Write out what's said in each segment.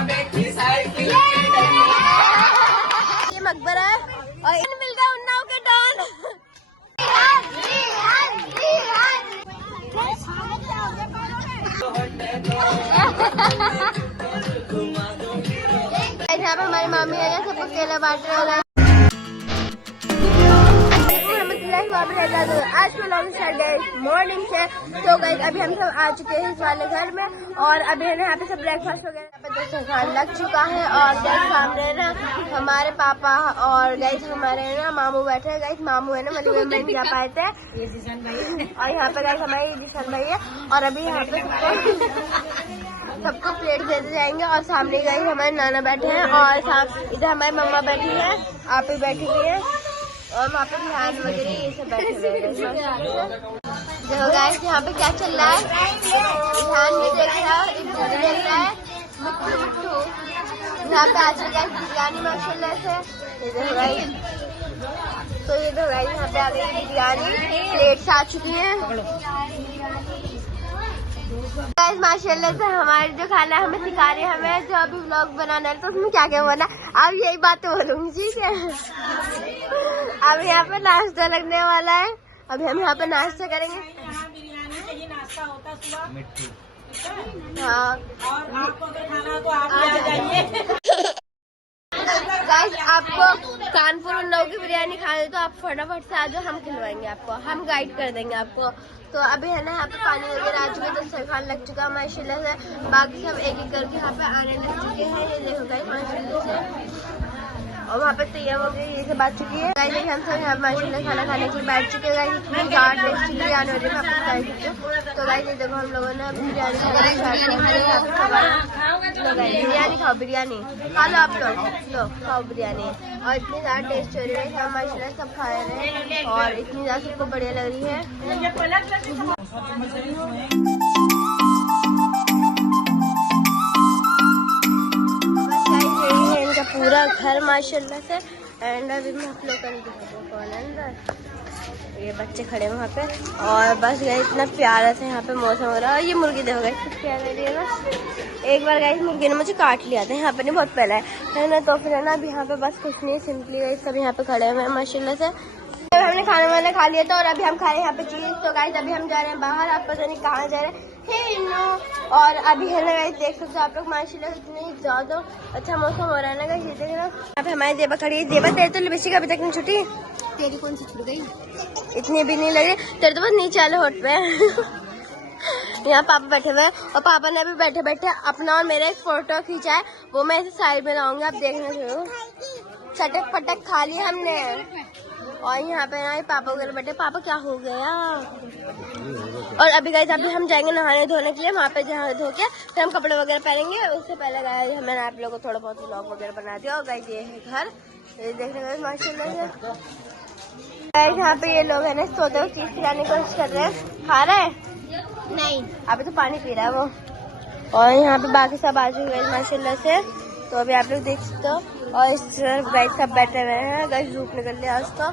ये मकबरा है और इन मिल गया उन्नाव के डॉन। यहाँ पे हमारी मामी है, सबको केला बांट रहे हैं। आज को लॉन्ग संडे मॉर्निंग से तो गाइस अभी हम सब आ चुके हैं इस वाले घर में और अभी है ना यहाँ पे सब ब्रेकफास्ट वगैरह यहाँ पे दस्तरखान लग चुका है और गाइस सामने ना हमारे पापा और गाइस हमारे ना मामू बैठे हैं। गाइस मामू है ना मतलब में नहीं जा पाए थे और यहाँ पे गाइस हमारे जिशन भाई है और अभी यहाँ पे सबको प्लेट देते जाएंगे और सामने गाइस हमारे नाना बैठे हैं और इधर हमारी मम्मा बैठी है, आप ही बैठी हुई है और वहाँ पे ध्यान वगैरह ये सब बैठे हुए हैं। देखो गाइस यहाँ पे क्या चल रहा है, ध्यान में देख रहा है, देख रहा है मिट्टू मिट्टू। यहाँ पे आज गाइस बिरयानी माशाल्लाह से ये देखो गाइस, तो ये देखो गाइस यहाँ पे आ गई बिरयानी, प्लेट्स आ चुकी हैं गाइस माशाल्लाह से। हमारे जो खाना हमें सिखा रहे हैं, हमें जो अभी व्लॉग बनाना है तो उसमें क्या क्या बोला अब यही बात बोलूंगी, ठीक है। अब यहाँ पे नाश्ता लगने वाला है, अभी हम यहाँ पे नाश्ता करेंगे। बिरयानी नाश्ता होता सुबह, हाँ और आपको अगर खाना तो आप भी आ जाइए। गाइस आपको कानपुर उन्नाव की बिरयानी खानी तो आप फटाफट से आ जाओ, हम खिलवाएंगे आपको, हम गाइड कर देंगे आपको। तो अभी है ना यहाँ पे पानी वगैरह आ चुके हैं, दस्तरखान लग चुका है माशाल्लाह से, बाकी सब एक एक करके यहाँ पे आने लग चुके हैं। ये देखो गाइस माशाल्लाह से, और वहाँ पे तैयार हो गई ये सब आ चुकी है। गाइस हम सब यहाँ माशाल्लाह खाना खाने के लिए बैठ चुके हैं। गाइस इतनी ज़्यादा टेस्टी बिरयानी हो रही है, आपको बता सकते हो। तो गाइस ये देखो हम लोगों ने बिरयानी बिरयानी खाओ, बिरयानी खा लो आप लोग, लो खाओ बिरयानी। और इतनी ज़्यादा टेस्ट हो रही है, हम माशाल्लाह सब खा रहे हैं और इतनी ज़्यादा सबको बढ़िया लग रही है। पूरा घर माशाल्लाह से। एंड अभी मैं आप लोग का कौन है अंदर, ये बच्चे खड़े हैं वहाँ पे और बस गए इतना प्यारा से यहाँ पे मौसम हो रहा है। ये मुर्गी देखो गई कितनी प्यारी लग रही है ना, एक बार गई मुर्गी ने मुझे काट लिया था, यहाँ पे नहीं बहुत पहला है ना। तो फिर है ना अभी यहाँ पे बस कुछ नहीं, सिंपली गई सब यहाँ पे खड़े हुए हैं माशाल्लाह से। हमने खाना वाना खा लिया था और अभी हम खा रहे हैं यहाँ पे चीज। तो गाइस अभी हम जा रहे हैं बाहर, आप पता नहीं कहाँ जा रहे हैं। और अभी है ना गाइस देख सकते हो आप लोग माशाल्लाह इतनी ज़्यादा अच्छा मौसम हो रहा है ना गाइस। ये देख रहे हो यहाँ पे हमारी देवा खड़ी है। देवा तेरे तो लिपस्टिक अभी तक नहीं छुटी, तेरी कौन सी छुट गई, इतनी भी नहीं लगी तेरे तो बस नीचे वाले होठ पे। यहाँ पापा बैठे हुए और पापा ने अभी बैठे बैठे अपना और मेरा एक फोटो खींचा है, वो मैं ऐसे साइड में लाऊंगी, आप देखना चाहिए। चटक पटक खा लिया हमने और यहाँ पे ना पापा वगैरह बैठे। पापा क्या हो गया। और अभी गाइस अभी हम जाएंगे नहाने धोने के लिए, वहाँ पे जहाँ धो के फिर हम कपड़े वगैरह पहनेंगे। उससे पहले गाइस मैंने आप लोगों को थोड़ा बहुत व्लॉग वगैरह बना दिया। और गाइस ये है घर, ये देखने गए माशाल्लाह से। गाइस यहाँ पे ये लोग है ना सोते चीज खिलाने की कोशिश कर रहे हैं, खा रहे हैं नहीं, अभी तो पानी पी रहा है वो। और यहाँ पे बाकी सब आ चुके हैं माशाल्लाह से, तो अभी आप लोग देख सकते हो। और इस तरफ गाइस सब बैठे हुए हैं, गाइस धूप निकल रही है आज तो।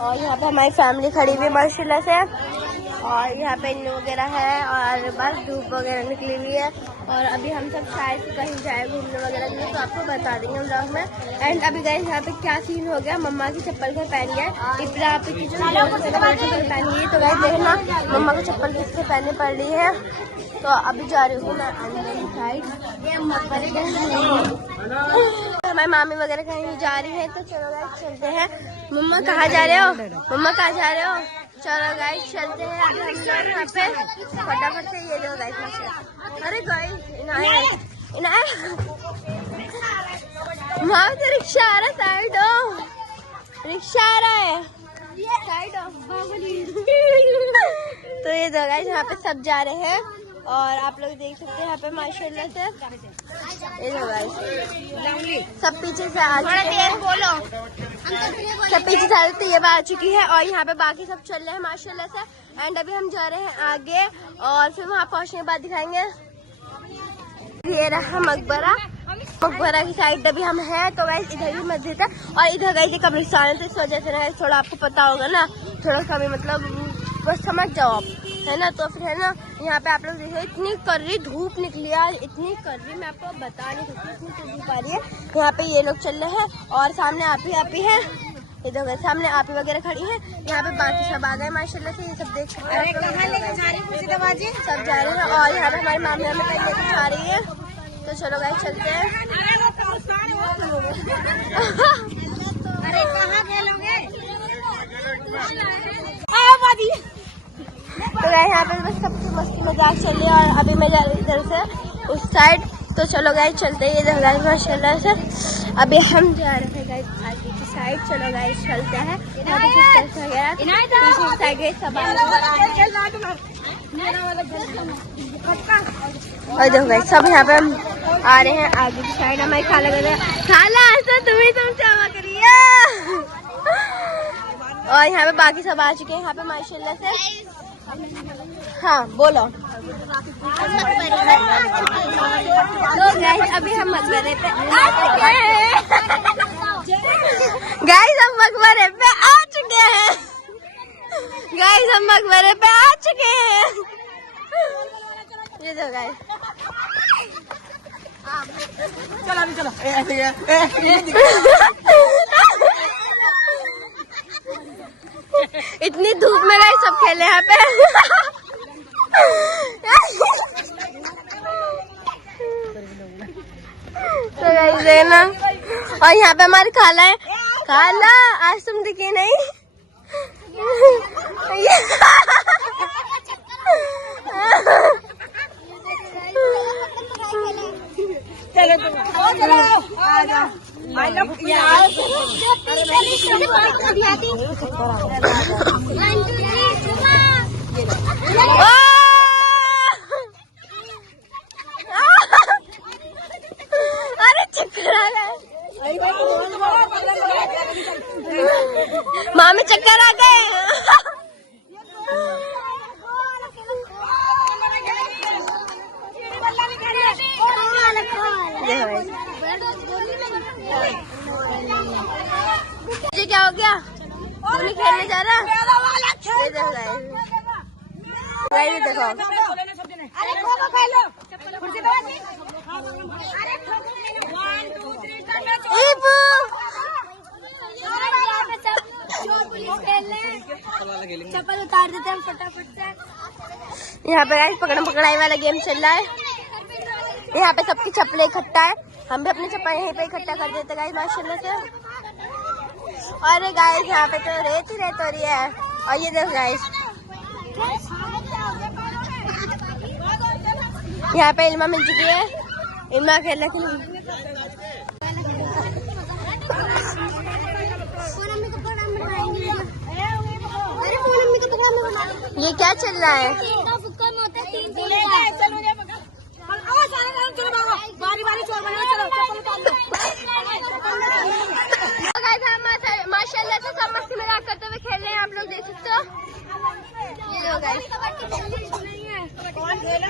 और यहाँ पे हमारी फैमिली खड़ी हुई है माशाल्लाह से, और यहाँ पे इन वगैरह है और बस धूप वगैरह निकली हुई है। और अभी हम सब शायद कहीं जाए घूमने वगैरह के लिए, तो आपको बता देंगे हम ब्लॉग में। एंड अभी गाइस यहाँ पे क्या सीन हो गया, मम्मा की चप्पल को पहन गया इब्रा पे की चप्पल पहनी है। तो गाइस देखना मम्मा को चप्पल किससे पहननी पड़ रही है। तो अभी जा रही हूँ मैं अंदर साइड, हमारी मामी वगैरह कहीं जा रही है। तो चलो गाइस चलते हैं। मम्मा कहाँ जा रहे हो, मम्मा कहाँ जा रहे हो, चलो गाइस चलते हैं। अभी हम लोग यहाँ पे फटाफट से ये लो गाइस माशाल्लाह। अरे गाइस वहाँ से रिक्शा आ रहा है, साइड हो, रिक्शा आ रहा है साइड हो। तो ये दो गाइस यहाँ पे सब जा रहे हैं और आप लोग देख सकते हैं यहाँ पे माशाल्लाह से। ये दो गाइस सब पीछे से आ चुके हैं, सब पीछे से तैयबा आ चुकी है और यहाँ पे बाकी सब चल रहे हैं माशाल्लाह से। एंड अभी हम जा रहे हैं आगे और फिर वहाँ पहुँचने के बाद दिखाएंगे। ये रहा मकबरा, मकबरा की साइड अभी हम हैं। तो गाइस इधर भी मस्जिद है और इधर गाइस कब्रिस्तान है, तो इस वजह से ना थोड़ा आपको पता होगा ना, थोड़ा सा भी मतलब बस समझ जाओ आप, है ना। तो फिर है ना यहाँ पे आप लोग देखो इतनी कर्री धूप निकली है, इतनी कर्री मैं आपको बता नहीं सकती, इतनी धूप आ रही है। यहाँ पे ये लोग चल रहे हैं और सामने आप ही है, ये देखो सामने आप ही वगैरह खड़ी है। यहाँ पे बाकी सब आ गए माशाल्लाह से, ये सब देख सकते हैं सब जा रहे हैं। और यहाँ पे हमारी मामी हमें कहीं लेकर जा रही है, तो चलो गाइस चलते हैं। अरे कहाँ खेलोगे? तो गाइस यहाँ पे बस सबकी मस्ती मजाक चल रही है और अभी मैं जा रही इधर से उस साइड। तो चलो गाइस चलते हैं, ये देखो गाइस माशाल्लाह से अभी हम जा रहे हैं गाइस आगे की साइड। चलो गाइस चलते हैं, और देखो गाइस सब यहाँ पे आ रहे हैं आगे की साइड। हमारी खाला ऐसा तुम चावा करिए। और यहाँ पे बाकी सब आ चुके हैं यहाँ पे माशाल्लाह से। हाँ बोलो। तो गाइस अभी हम मकबरे पे आ चुके हैं। गाइस हम मकबरे पे आ चुके हैं। गाइस हम मकबरे पे आ चुके हैं। ये दो गाइस चलो अभी चलो। इतनी धूप में गाइस सब खेले यहाँ पे। तो गाइस देखना, और यहाँ पे हमारी खाला है। खाला आज तुम दिखी नहीं। चलो चलो आ जाओ। अरे चक्कर आ गए मामी, चक्कर आ गए। ये क्या हो गया? नहीं खेलने जा रहा? ये देखो गाइस, देखो चप्पल उतार देते हैं फटाफट से। यहाँ पे गाइस पकड़म पकड़ाई वाला गेम चल रहा है। यहाँ पे सबकी चप्पलें इकट्ठा है, हम भी अपनी चप्पल यहीं पे इकट्ठा कर देते गाइस माशाल्लाह से। अरे गाइस यहाँ पे तो रेत ही रेत हो रही है। और ये देखो गाइस यहाँ पे इल्मा मिल चुकी है, इल्मा खेल रही। ये क्या चल रहा है? माशाल्लाह से सब मस्ती मजाक करते हुए खेल रहे हैं, आप लोग देख सकते हो। ये लो गाइस।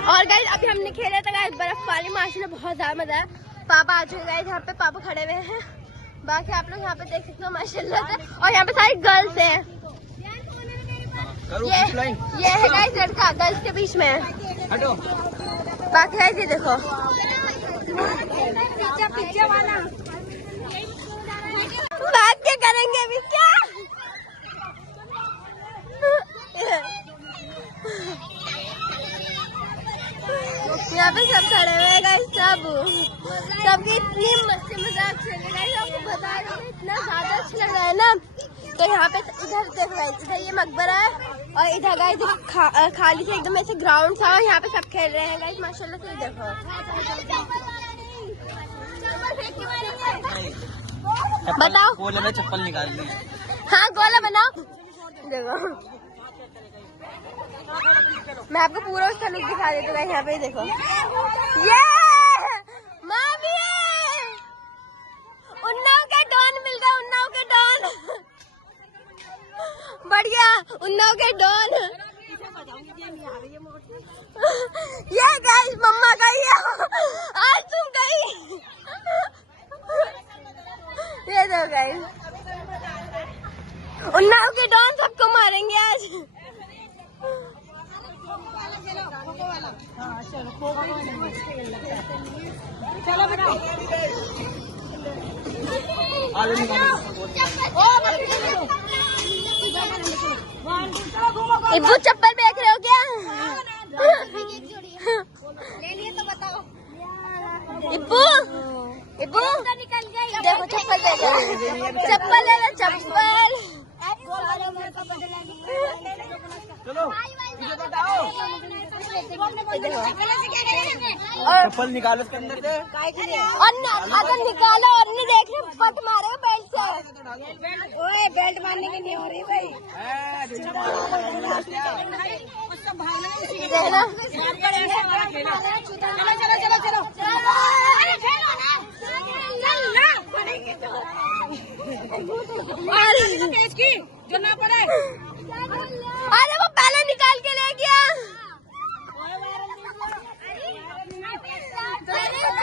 और गाइस अभी हमने खेला था गाइस बर्फ पानी, माशाल्लाह बहुत ज्यादा मजा है। पापा आ चुके गाइस यहाँ पे, पापा खड़े हुए हैं। बाकी आप लोग यहाँ पे देख सकते हो माशाल्लाह से। और यहाँ पे सारी गर्ल्स हैं। ये है गाइस लड़का गर्ल्स के बीच में है। बाकी गाइस ये देखो पीछे वाला बात क्या करेंगे अभी क्या? यहाँ पे सब खड़े हुए हैं गाइस, सबकी इतनी मस्ती मजाक चल रही है। आपको बता रही हूँ इतना ज्यादा अच्छा लग रहा है ना। तो यहाँ पे इधर देखो गाइस, इधर ये मकबरा है और इधर गाइस खाली से एकदम ऐसे ग्राउंड था और यहाँ पे सब खेल रहे हैं गाइस माशाल्लाह से। देखो बताओ, गोले में चप्पल निकाल ली। हाँ गोला बनाओ। देखो मैं आपको पूरा उसका लुक दिखा देती हूँ। यहाँ पे देखो ये मामी, उन्नाव के डॉन मिल रहा है, उन्नाव के डॉन। बढ़िया उन्नाव के डॉन। ये गाइस मम्मा गई है आज, तुम गई। ये दो गाइस उन्नाव के डॉन सबको मारेंगे आज। चलो बेटा इब्बू चप्पल देख रहे हो क्या? ले लिए तो बताओ। इब्बू इब्बू निकल गई। देखो चप्पल ले लो, चप्पल ले लो, चप्पल। चलो और चप्पल निकालो उसके अंदर से। अगर निकालो और नहीं देख रहे पट मारो बेल्ट से। ओए बेल्ट मारने की नहीं हो रही भाई। देखना चलो चलो चलो चलो इसकी जो ना पड़े। अरे वो पहले निकाल के ले गया।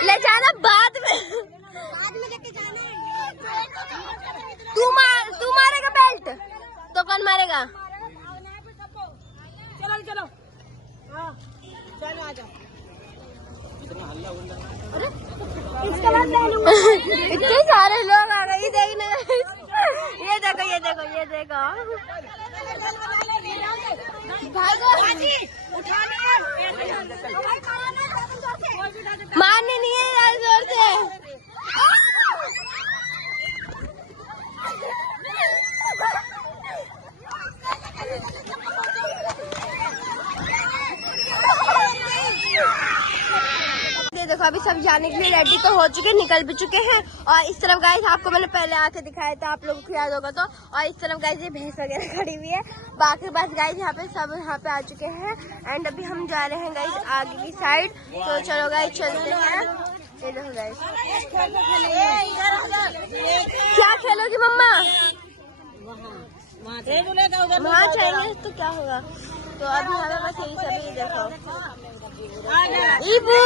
ले जाना बाद में लेके जाना है। तू मारेगा बेल्ट तो कौन मारेगा? चलो चलो हाँ चलो आ जाओ। इसके बाद इतने सारे लोग आ गए देखने। ये देखो ये देखो ये देखो मारने नहीं है यार जोर से। देखो अभी सब जाने के लिए रेडी तो हो चुके, निकल भी चुके हैं। और इस तरफ गाइस आपको मैंने पहले आके दिखाया था, आप लोगों को याद होगा तो। और इस तरफ गाइस ये भैंस वगैरह खड़ी हुई है। बाकी बस गाइस यहाँ पे सब यहाँ पे आ चुके हैं। एंड अभी हम जा रहे हैं गाइस आगे की साइड। तो चलो गाइस चलते हैं। ये देखो गाइस क्या खेलोगी मम्मा? वहाँ जाएंगे तो क्या होगा। तो अभी हमें बस यही सभी देखो। इबू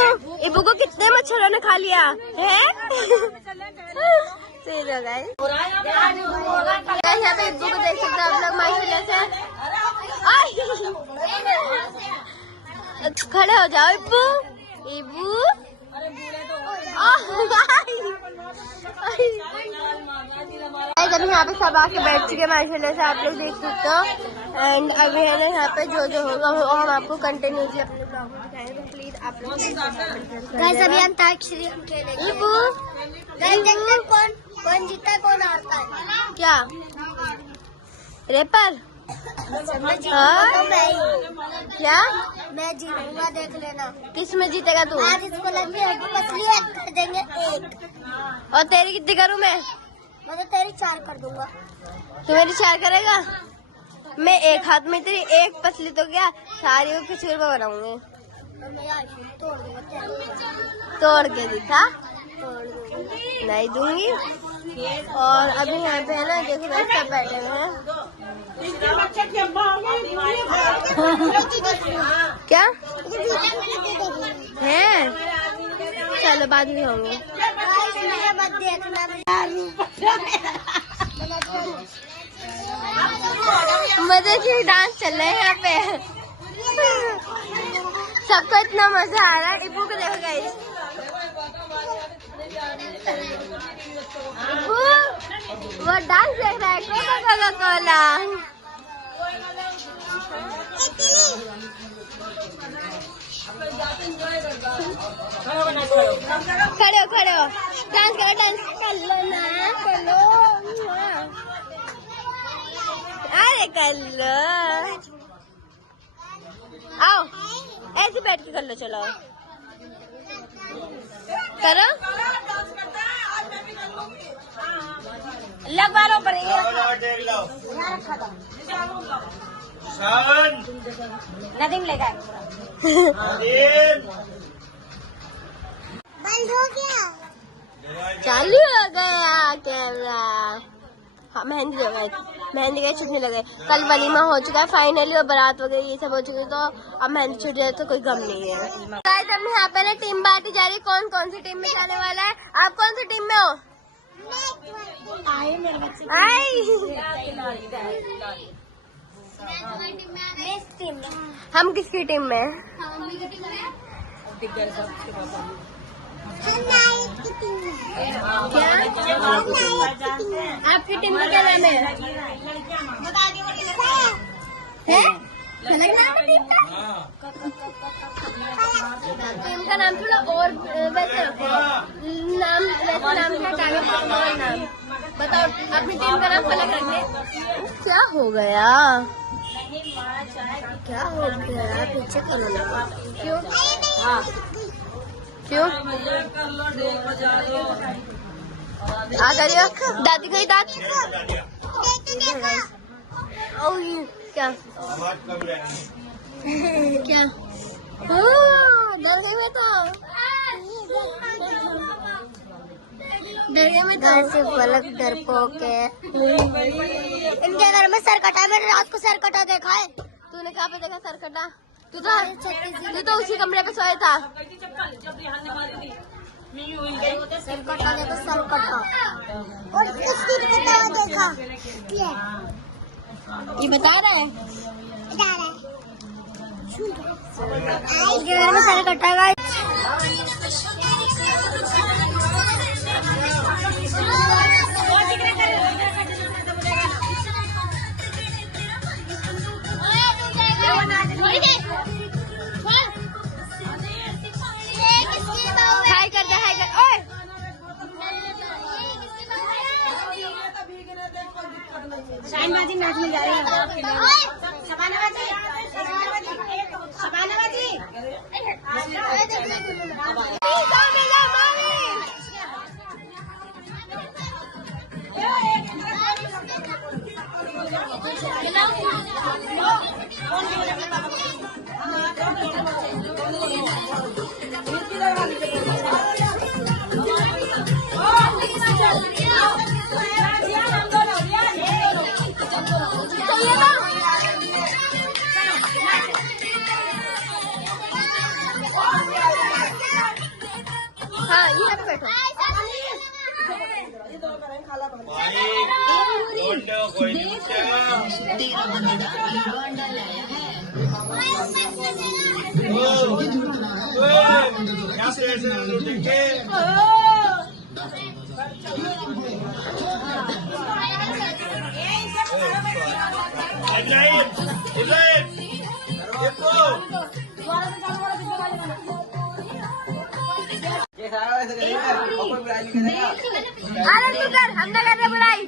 इबू को कितने मच्छरों ने खा लिया है? चलो गाइस यहाँ पे इब्बू को देख सकते हो आप लोग माशाल्लाह से। खड़े हो जाओ इब्बू। इब्बू अभी यहाँ पे सब आके बैठ चुके माशाल्लाह से, आप लोग देख सकते हो। एंड अभी है ना यहाँ पे जो जो होगा वो हम आपको कंटिन्यूसली अपने ब्लॉग में दिखाएंगे। तो प्लीज आप लोग गाइस अभी अंताक्षरी हम खेलेंगे। इब्बू गाइस देखते हैं कौन जीता है कौन हारता है। क्या रेपर? हाँ? क्या मैं जीतूंगा देख लेना। किस में जीतेगा तू? आज इसको लंबी हड्डी पसली एक कर देंगे एक। और तेरी कितनी करूँ मैं? मैं तो तेरी 4 कर दूंगा। तू मेरी 4 करेगा? मैं एक हाथ में तेरी एक पसली तो क्या सारी को किसी और बनाऊंगी। और मैं आज तोड़ दूंगा तेरी। तोड़ के दिखा तोड़ दूंगा। नहीं दूंगी। और अभी यहाँ पे है ना देखो भाई सब बैठे हुए हैं। क्या है? चलो बाद में होंगे। मजे की डांस चल रहे हैं यहाँ पे। सबको इतना मजा आ रहा है। इब्बू को देखो गाइस। इब्बू वो डांस देख रहा है। Coca Coca Cola. खड़े हो डांस करो कर लो ना कर लो। अरे कर लो आओ ऐसे बैठ के कर लो। चलो करो लगवा लो पर नदीम लेगा बंद हो गया। चालू हो गया कैमरा। हाँ मेहंदी हो गई, मेहंदी के छूटने लगे। कल वलीमा हो चुका है फाइनली और बारात वगैरह ये सब हो चुकी है। तो अब मेहंदी छूट जाए तो कोई गम नहीं है। गाइस अब यहाँ पे ना टीम बांटी जा रही है कौन कौन सी टीम में जाने वाला है। आप कौन सी टीम में हो? हम किसकी टीम में हैं? क्या? आपकी टीम का क्या नाम है? अलग नाम है टीम का? टीम का नाम थोड़ा और वैसे रखो। नाम वैसे नाम क्या टाइम और नाम बताओ। अपनी टीम का नाम अलग रखने। क्या हो गया? क्या हो गया? पीछे करो ना। क्यों? क्यों? आ करियो दादी गई दांत। क्या क्या डर गई मैं तो। डर गई मैं तो। घर से पलक डरपोक है। इनके घर में सर कटा। मैंने रात को सर कटा देखा है। तूने कहाँ पे देखा सर कटा? तू तो उसी कमरे पे सोया था। सर कटा देखो सर कटा। और इसकी देखा ये बता रहा है। इसके घर में सर कटा है। हाय कर दे हाय कर। ओए शाइनबाजी मैच में जा रही है। शबानाबाजी शबानाबाजी हाँ यहाँ पे बैठो। अरे तू कर, हम ना कर रहे बुराई।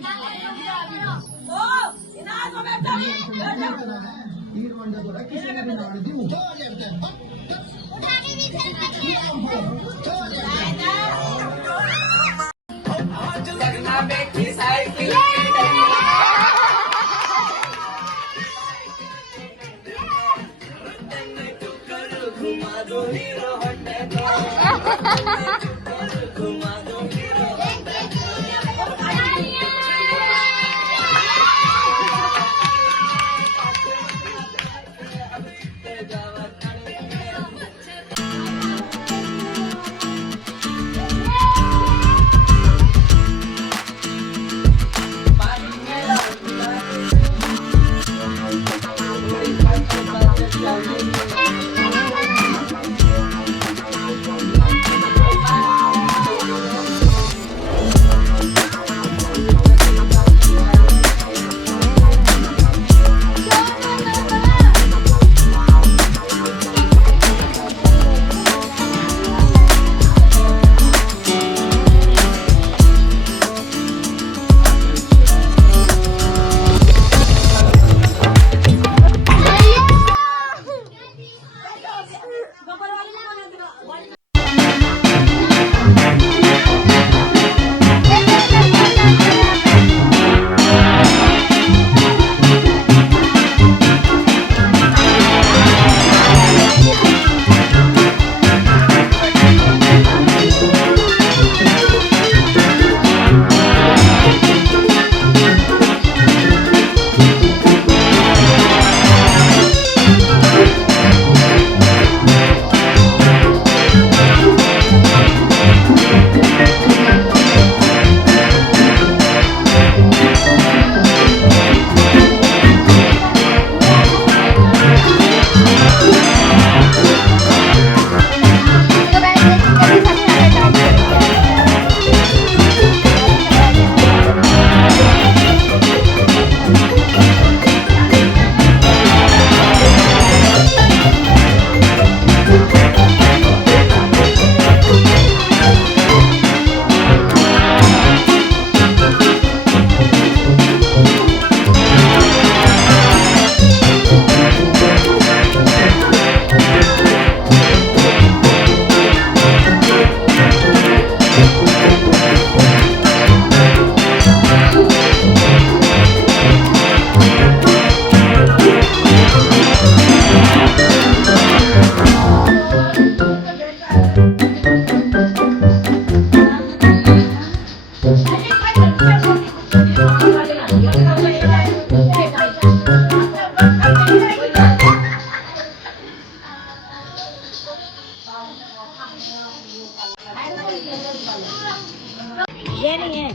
ये नहीं है।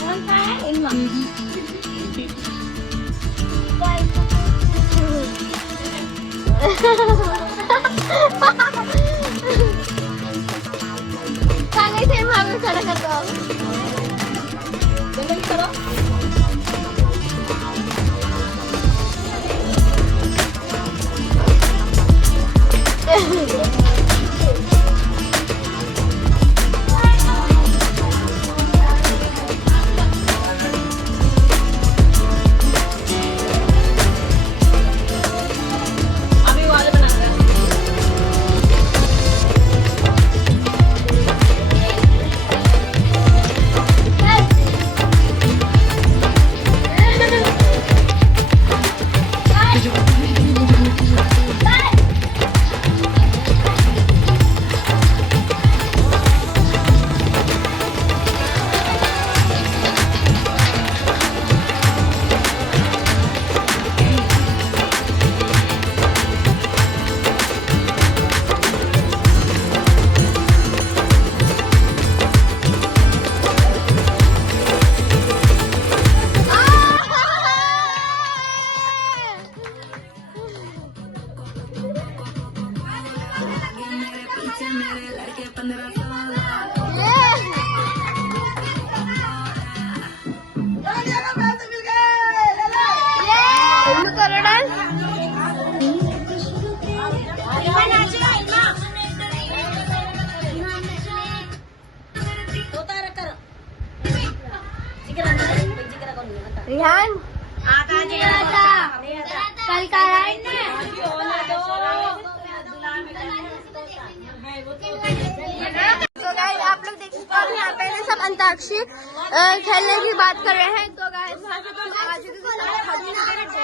कौन सा है इनमें? काले से वहाँ पे खड़ा कर दो। जल्दी करो। रिहान कल का तो गाइस आप लोग देख सकते हो यहाँ पे सब अंताक्षरी खेलने की बात कर रहे हैं। तो गाइस वहाँ से तुम आ चुके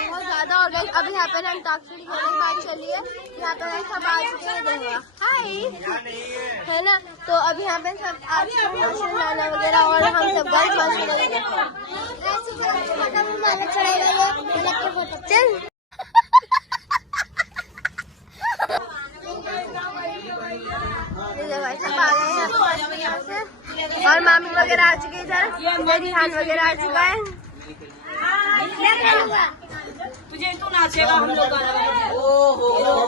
बहुत ज्यादा और गाइस अभी यहाँ पे अंताक्षरी खेलने की बात चली है। यहाँ पे सब आ चुके हैं हाय है ना। तो अभी यहाँ पे सब आ चुके हैं मशीन लाना वगैरह और हम सब गाइस चल सब आ गए हैं और मामी वगैरह आ चुकी है इधर रिहान वगैरह आ चुका है। तुझे तू नाचेगा हम लोग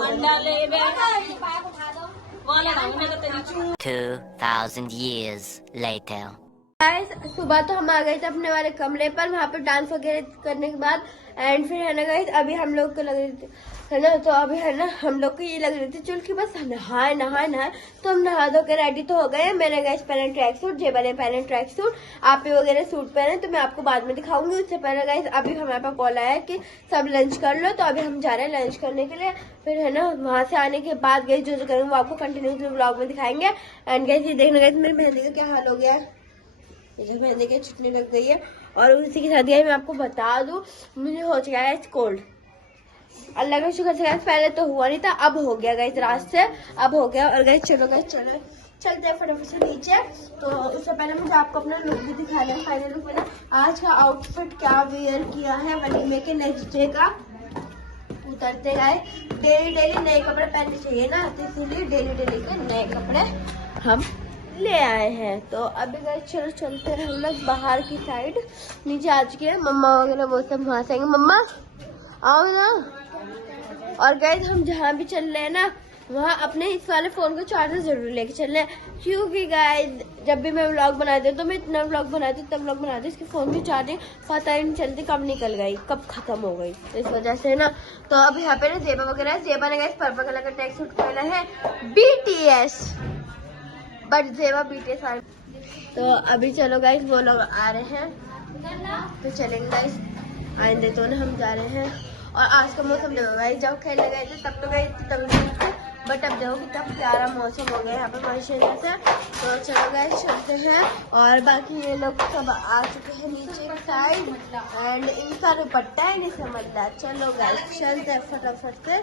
अंडा ले 2000 years later. सुबह तो हम आ गए थे अपने वाले कमरे पर वहाँ पर डांस वगैरह करने के बाद एंड फिर है ना गाइस अभी हम लोग को लग रही थी है ना। तो अभी है ना हम लोग को ये लग रही थी चल कि बस नहाए तो हम नहा धो के रेडी तो हो गए। मैंने गाइस पहने ट्रैक सूट, जेबा ने पहने ट्रैक सूट, आप वगैरह सूट पहने तो मैं आपको बाद में दिखाऊंगी। उससे पहले गाइस अभी हमारे पास कॉल आया है कि सब लंच कर लो। तो अभी हम जा रहे हैं लंच करने के लिए। फिर है ना वहाँ से आने के बाद गाइस जो करेंगे वो आपको कंटिन्यूसली ब्लॉग में दिखाएंगे। एंड गाइस ये देखना गाइस मेरी मेहंदी का क्या हाल हो गया है। ये मेहंदी की छुट्टी लग गई है और उसी के साथ मैं आपको बता दूं मुझे हो चुका है कोल्ड। अल्लाह का शुक्र से पहले तो हुआ नहीं था, अब हो गया गाइस रात से, अब हो गया। और गाइस चलो चलते हैं फटाफट से नीचे। तो उससे पहले मुझे आपको अपना लुक भी दिखाना है, फाइनल लुक में आज का आउटफिट क्या वेयर किया है वलीमे के नेक्स्ट डे का। उतरते गए डेली नए कपड़े पहनने चाहिए ना, तो इसीलिए डेली के नए कपड़े हम ले आए हैं। तो अभी गए चलो चलते हैं हम लोग बाहर की साइड। नीचे आ चुके हैं मम्मा वगैरह वो सब वहां से आएंगे। मम्मा आओ ना। और गए हम जहाँ भी चल रहे हैं ना वहाँ अपने इस वाले फोन को चार्जर जरूर लेके चल रहे हैं, क्योंकि गाइस जब भी मैं व्लॉग बनाती हूँ तो मैं इतना व्लॉग बनाती हूँ तब व्लॉग बनाती हूँ इसके फोन की चार्जिंग पता ही नहीं चलती कब निकल गई कब खत्म हो गई, तो इस वजह से ना। तो अब यहाँ पे ना जेबा वगैरह, जेबा ने गाइस पर्पल कलर का ट्रैक सूट पहना है BTS, बट जेबा BTS आ। तो अभी चलो गाइस वो लोग आ रहे हैं तो चलेंगे गाइस, आइंदे तो ना हम जा रहे हैं। और आज का मौसम देखो गाइस, जब खेलने गए थे तब तो गए तब नहीं थे, बट अब देखो कितना प्यारा मौसम हो गया यहाँ पे माशाल्लाह से। तो चलो गाइस चलते हैं। और बाकी ये लोग सब आ चुके हैं नीचे की साइड एंड इनका दुपट्टा है नहीं समझदार। चलो गाइस चलते हैं फटाफट से।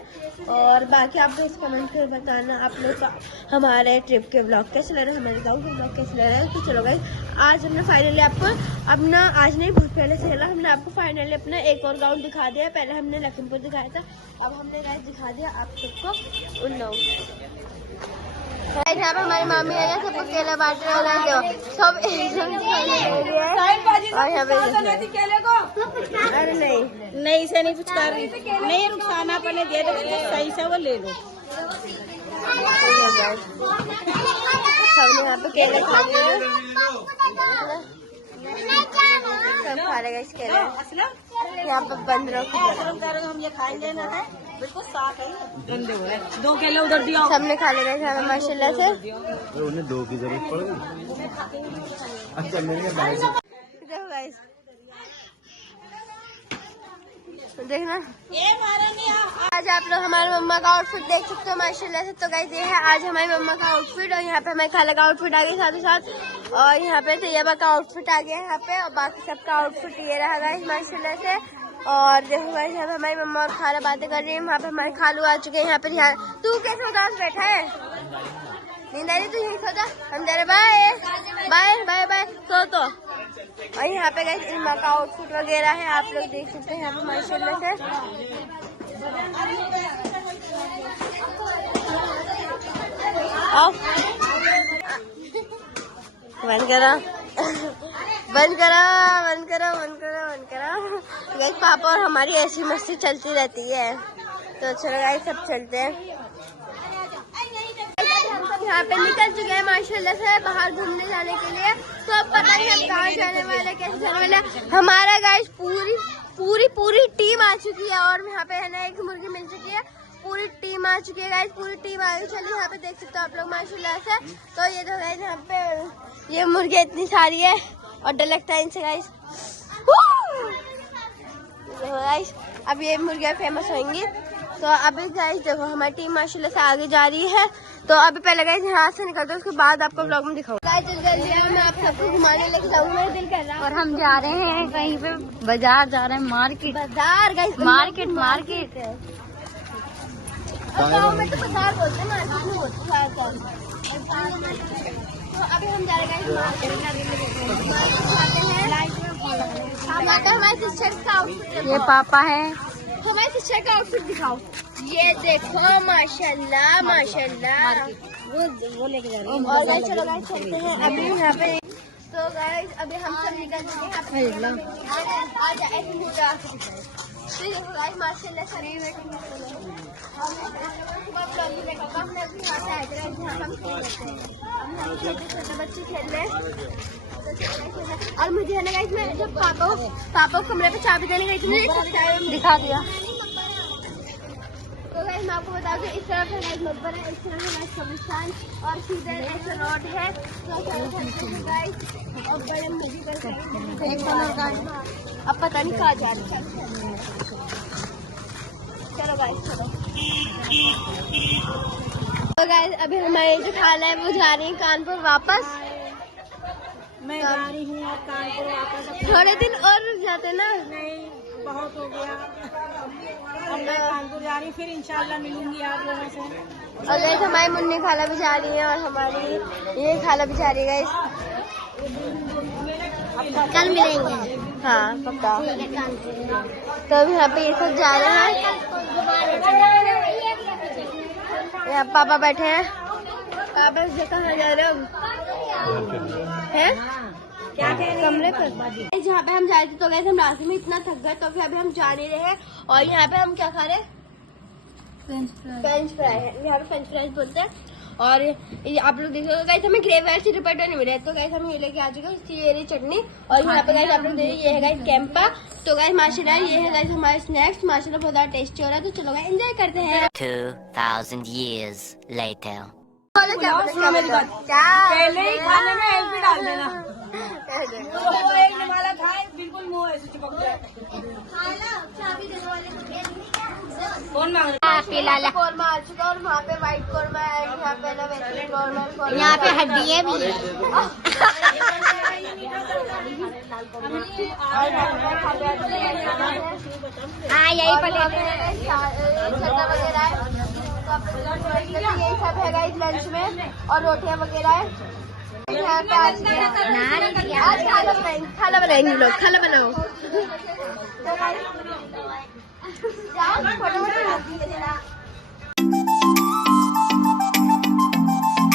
और बाकी आप लोग कमेंट कर बताना आप लोग का हमारे ट्रिप के ब्लॉग कैसे लग रहे हैं, हमारे गाँव के ब्लॉग कैसे लग रहे हैं। तो चलो गाइस आज हमने फाइनली आपको अपना, आज नहीं बहुत पहले से चला, हमने आपको फाइनली अपना एक और गाँव दिखा दिया। पहले हमने लखीमपुर दिखाया था, अब हमने गाइस दिखा दिया आप सबको उन्नाव। यहाँ पे हमारी मामी है, सबको केला बांट रहे हैं, सब और यहाँ पे अरे नहीं इसे नहीं कुछ कर रही, नहीं रुखसाना अपने दे दो, सही से वो ले लो। सबने यहाँ पे केले खा लिए, सब खा रहे इस केले। यहाँ पे बंद रखो, हम ये खाएंगे ना, है बिल्कुल साफ है, गंदे हो रहे। 2 केले उधर दिया, सबने खा लिया यहाँ पे माशाल्लाह से। उन्हें 2 की जरूरत पड़ गई। अच्छा मेरे भाई देखो गाइस, देखना आज आप लोग हमारी मम्मा का आउटफिट देख सकते हो माशाल्लाह से। तो गाइस ये है आज हमारी मम्मा का आउटफिट, और यहाँ पे हमारे खाला का आउटफिट आ गया साथ ही साथ, और यहाँ पे तैयबा का आउटफिट आ गया यहाँ पे, और बाकी सबका आउटफिट ये रहा गाइस माशाल्लाह से। और देखो गाइस यहाँ पे हमारी मम्मा और खाला बातें कर रही है, वहाँ पे हमारे खालू आ चुके हैं यहाँ पे। तू कैसे उदास बैठा है, नींद आ रही, तू यही सो जा, हम जा रहे बाय बाय बाय बाय, सो तो। और यहाँ पे गाइस इल्मा का आउटफिट वगैरह है, आप लोग देख सकते हैं यहाँ पे माशाल्लाह से। बंद करो बंद करो बंद करो बंद करो बंद करो। गाइस पापा और हमारी ऐसी मस्ती चलती रहती है, तो चलो गाइस सब चलते हैं। यहाँ पे निकल चुके हैं माशाल्लाह से बाहर घूमने जाने के लिए। तो अब पता नहीं हम कहाँ जाने वाले, कैसे जाने वाले। हमारा गाइस पूरी टीम आ चुकी है, और यहाँ पे है ना एक मुर्गी मिल चुकी है, पूरी टीम आ चुकी है गाइस, पूरी टीम आ गई। चलिए यहाँ पे देख सकते हो आप लोग माशाल्लाह से। तो ये तो गाइस यहाँ पे ये मुर्गी इतनी सारी है, और डर लगता है इनसे गाइस। गाइस अब ये मुर्गियाँ फेमस होंगी। तो अभी गाइस देखो हमारी टीम माशाल्लाह से आगे जा रही है। तो अभी पहले गाइस यहाँ से निकलते हैं, उसके बाद आपको ब्लॉग में दिखाऊंगा। गाइस जल्दी मैं आप सबको घुमाने लेके जाऊंगा, मेरा दिल कर रहा है। और हम जा रहे हैं कहीं पे, बाजार जा रहे हैं, मार्केट बाजार गाइस, मार्केट गाँव में तो बाजार बोलते हैं, मार्केट में बोलते हैं। तो अभी हम जा रहे हैं मार्केट, हमारे सिस्टर का आउटफिट, ये पापा है, हमारे सिस्टर का आउटफिट दिखाओ। ये देखो माशाल्लाह माशाल्लाह। वो लेके जा रहे हैं। और गाइस चलो गाइस चलते हैं अभी यहाँ पे। तो गाइस अभी हम सब निकल चुके हैं। आजा ऐसे मुझे आके दिखाओ। तो देखो गाइस माशाल्लाह सभी बैठे हैं। हमने अभी यहाँ से आए थे जहाँ हम खेल रहे थे, छोटे बच्चे खेल रहे हैं। और मुझे है ना गाइस, मैं जब पापा को कमरे पे चाबी देने गई थी, दिखा दिया। तो गाइस मैं आपको बता दूं, इस तरफ है गाइस मकबरा है, इस तरफ है गाइस कब्रिस्तान, और सीधे ऐसे रोड है। तो गाइस अब बड़े मूवी करते हैं, अब पता नहीं कहाँ जा रहे हैं। चलो गाइस चलो। तो गाइस अभी हमारे जो खाला है वो जा रही है कानपुर वापस। मैं जा रही हूँ कानपुर वापस। थोड़े दिन और रुक जाते ना, नहीं बहुत हो गया, अब मैं कानपुर जा रही हूँ, फिर इंशाल्लाह मिलूंगी आप लोगों से। और गाइस हमारी मुन्नी खाला भी जा रही है, और हमारी ये खाला भी जा रही है गाइस। कल मिलेंगे। हाँ पक्का। तो अभी यहाँ पे ये सब जा रहे हैं, यहाँ पापा बैठे हैं। पापा से कहाँ जा रहे हो हैं? क्या कह रहे हैं? कमरे पर जहाँ पे हम जा रहे थे। तो गए हम रास्ते में इतना थक गए, तो फिर अभी हम जा नहीं रहे। और यहाँ पे हम क्या खा रहे हैं? फ्रेंच फ्राई है, यहाँ पे फ्रेंच फ्राइज बोलते हैं। और ये आप लोग देखो गाइस, हमें ग्रेवी वाली रिपोर्टर नहीं मिला, तो गाइस हम ये लेके आ चुके हैं ये चटनी। और यहाँ पे गाइस आप लोग देखिए, ये है गाइस कैंपा। तो गाइस माशाल्लाह ये है गाइस हमारे स्नैक्स, माशाल्लाह बहुत ज्यादा टेस्टी हो रहा है। तो चलो गाइस एंजॉय करते हैं। 2000 years later. क्या पहले ही खाने में एलपी डाल देना। वो एक निवाला खाए बिल्कुल मुंह ऐसे चिपक जाए। कौन मांग रहा है? पीला कौरमा आ चुका, और वहाँ पे व्हाइट कौरमा है, यहाँ पे ना वेजिटेबल कौरमा, यहाँ पे हड्डियाँ भी है। हाँ यही प्लेट वगैरह है। यही सब है गाइस लंच में, और रोटियां वगैरह है। यहाँ पे आज खाना बनाएंगे लोग, खाना बनाओ। तो